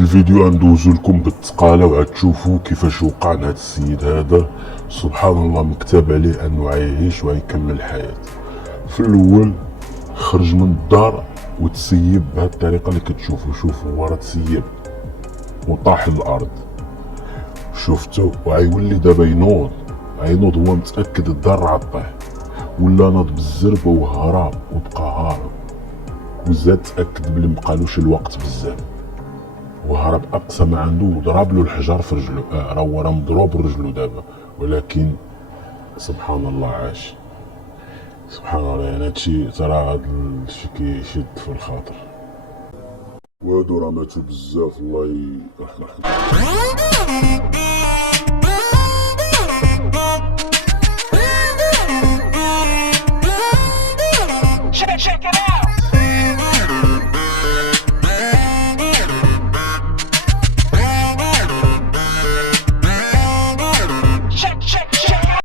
الفيديو غندوزو لكم بالتقالة وغتشوفو كيفاش وقع لهاد السيد هذا. سبحان الله مكتاب عليه انه غيعيش وغيكمل الحياة. في الاول خرج من الدار وتسيب بهاد الطريقة اللي كتشوفو. شوفو هو راه تسيب وطاح للارض، شفتو؟ وغيولي دابا ينوض، غينوض هو متأكد الدار راه طاح، ولا ناض بالزربة وهرب وبقى هارب، وزاد تأكد بلي مبقالوش الوقت بزاف، وهرب اقصى ما عنده وضرب له الحجر في رجلو. راه هو راه مضروب رجلو دابا، ولكن سبحان الله عاش. سبحان الله، يعني هادشي ترى هاد الشي كيشد في الخاطر. وهادو راه ماتو بزاف، الله يرحم.